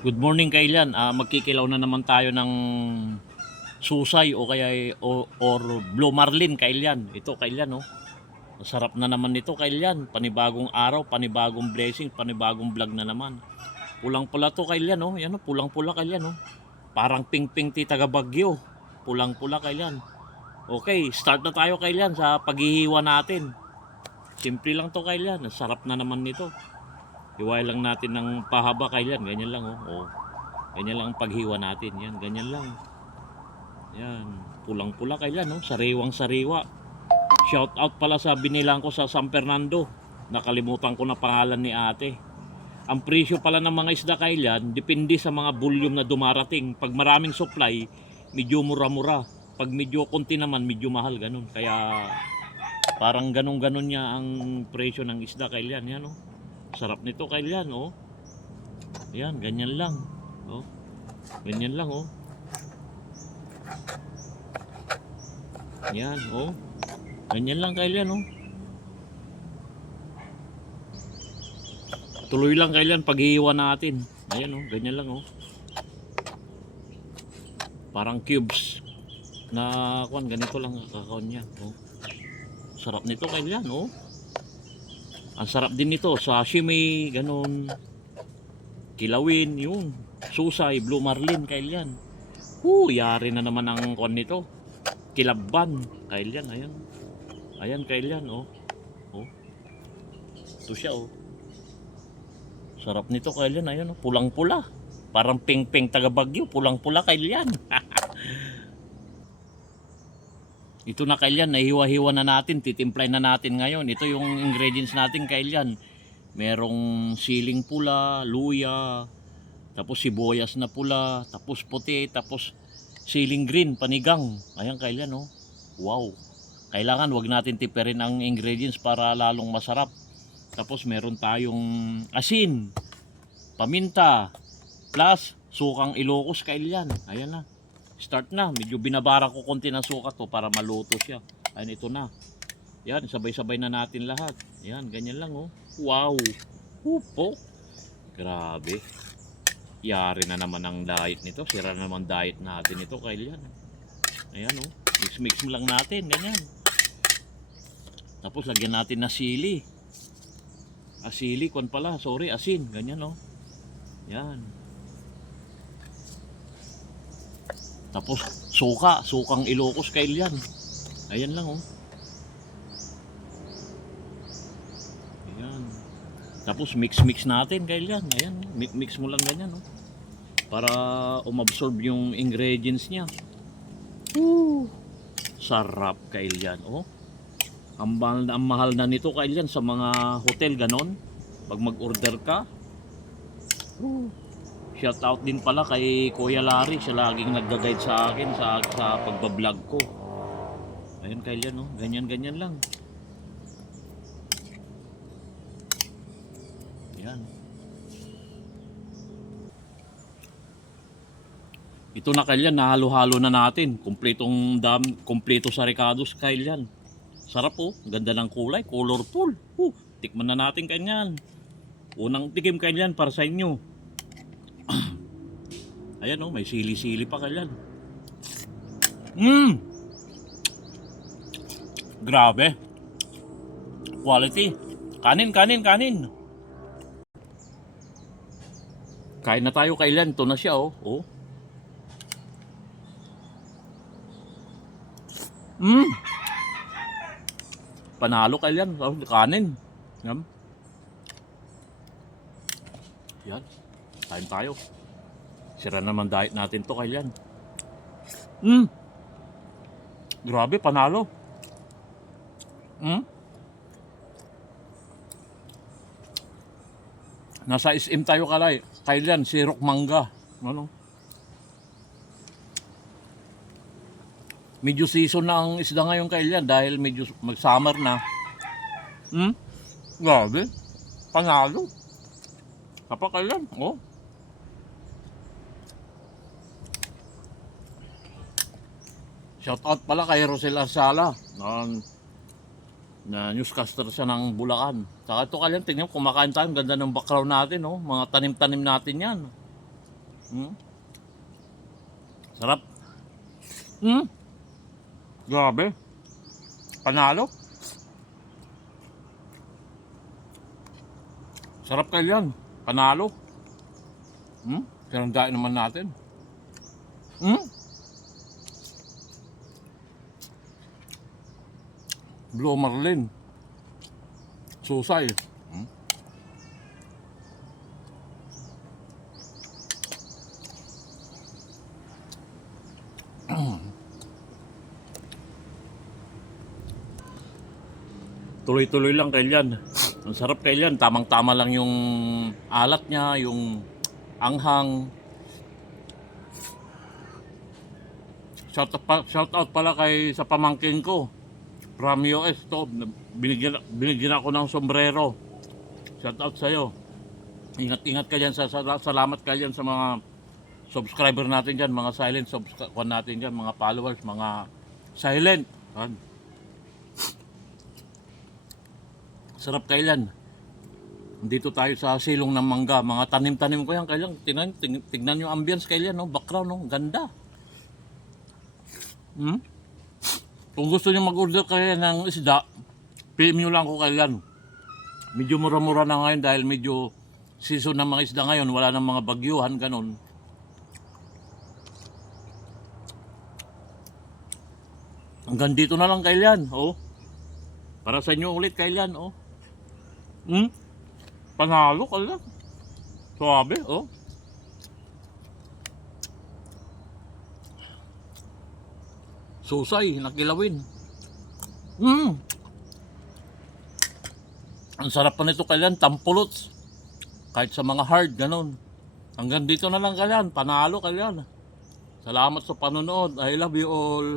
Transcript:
Good morning Kailan. Magkikilaw na naman tayo ng susay o kaya or blue marlin Kailan. Ito Kailan oh. Masarap na naman nito Kailan. Panibagong araw, panibagong blessing, panibagong vlog na naman. Pulang-pula to Kailan oh. Yan oh, pulang-pula Kailan oh. Parang ping-ping ti taga Bagyo. Pulang-pula Kailan. Okay, start na tayo Kailan sa paghihiwa natin. Simple lang to Kailan. Sarap na naman nito. Hiwain lang natin ng pahaba Kailan. Ganyan lang oh. Oh. Ganyan lang ang paghiwa natin. Yan, ganyan lang. Yan, pulang-pula Kailan no, sariwang-sariwa. Shout out pala sa binilang ko sa San Fernando. Nakalimutan ko na pangalan ni ate. Ang presyo pala ng mga isda Kailan, depende sa mga volume na dumarating. Pag maraming supply, medyo mura-mura. Pag medyo konti naman, medyo mahal ganun. Kaya parang ganun-ganun niya ang presyo ng isda Kailan. Yan oh. Sarap nito Kailan oh. Yan, ganyan lang. Oh. Ganyan lang oh. Yan oh. Ganyan lang Kailan oh. Tuloy lang Kailan paghihiwa natin. Ayan oh, ganyan lang oh. Parang cubes na kuan, ganito lang kakaon niya oh. Sarap nito Kailan oh. Ang sarap din nito sashimi, ganun. Kilawin, yun. Susay, blue marlin Kailan. Yari na naman ang kuan nito. Kilaban Kailan, ayan. Ayan Kailan oh. Oh. Ito siya oh. Sarap nito Kailan, ayan oh, pulang-pula. Parang ping-ping taga Bagyo, pulang-pula Kailan. Ito na Kailan, nahiwa-hiwa na natin, titimplay na natin ngayon. Ito yung ingredients natin Kailan. Merong siling pula, luya, tapos sibuyas na pula, tapos puti, tapos siling green, panigang. Ayan Kailan oh. Wow. Kailangan wag natin tiperin ang ingredients para lalong masarap. Tapos meron tayong asin, paminta, plus sukang Ilocos Kailan. Ayan na. Start na. Medyo binabara ko konti ng suka to para maluto siya. Ayan, ito na. Yan, sabay-sabay na natin lahat. Yan, ganyan lang oh. Wow. Upo. Grabe. Yari na naman ang diet nito. Sira na naman diet natin ito Kailan. Ayan oh. Mix-mix lang natin. Ganyan. Tapos lagyan natin na sili. Asili, kon pala. Sorry, asin. Ganyan oh. Yan. Tapos suka, sukang Ilocos Kailan. Ayan lang oh. Ayan. Tapos mix natin Kailan. Ayan, mix mo lang ganyan oh. Para umabsorb yung ingredients niya. Sarap Kailan oh. Ang mahal na nito Kailan sa mga hotel ganon. Pag mag-order ka. Shout out din pala kay Kuya Larry, siya laging nagga-guide sa akin sa pagbablog ko. Ayun Kailan no, ganyan lang. Yan. Ito na Kailan, nahalo-halo na natin. Kumpleto sa Ricados Kailan. Sarap oh, ganda ng kulay, colorful. Tikman na natin Kailan. Unang tikim Kailan para sa inyo. Ayan oh, may sili-sili pa Kailan. Grabe. Quality. Kanin. Kain na tayo Kailan. Ito na siya oh. Oh. Panalo Kailan. Kanin. Yan. Yan. Kain tayo. Sira naman diet natin to Kailan. Grabe, panalo. Nasa SM tayo Kailan, sirok mangga. Ano? Medyo season na ang isda ngayon Kailan dahil medyo mag-summer na. Grabe. Panalo. Kapag Kailan, oh. Shout out pala kay Rosel Arsala na newscaster siya ng Bulacan. Saka ito Kailan, tingnan kumakain tayo, ganda ng background natin, oh. Mga tanim-tanim natin yan. Hmm? Sarap. Hmm? Grabe. Panalo. Sarap kayo yan. Panalo. Hmm? Pinanggain naman natin. Hmm? Blue Marlin. Susay. Hmm? Tuloy-tuloy lang Kailyan. Ang sarap Kailyan. Tamang-tama lang yung alat niya, yung anghang. Shout out pala kay sa pamangkin ko. From US to. Binigyan ako ng sombrero. Shout out sa'yo. Ingat-ingat ka dyan. Salamat ka dyan sa mga subscriber natin dyan. Mga silent subscriber natin dyan. Mga followers. Mga silent. Yan. Sarap Kailan. Dito tayo sa silong ng mangga. Mga tanim-tanim ko yan Kailan. Tignan yung ambience Kailan. No? Background. No? Ganda. Hmm? Kung gusto niyo mag-order kayo ng isda, PM nyo lang ko Kailan. Medyo mura-mura na ngayon dahil medyo season ng mga isda ngayon. Wala nang mga bagyuhan. Ganon. Hanggang dito na lang Kailan. Oh. Para sa inyo ulit Kailan. Oh. Hmm? Panalo ka lang. Suabe, oh. Susay, nakilawin. Hmm. Ang sarap pa nito Kailan, tampulot. Kahit sa mga hard, ganun. Hanggang dito na lang Kailan, panalo Kailan. Salamat sa panonood. I love you all.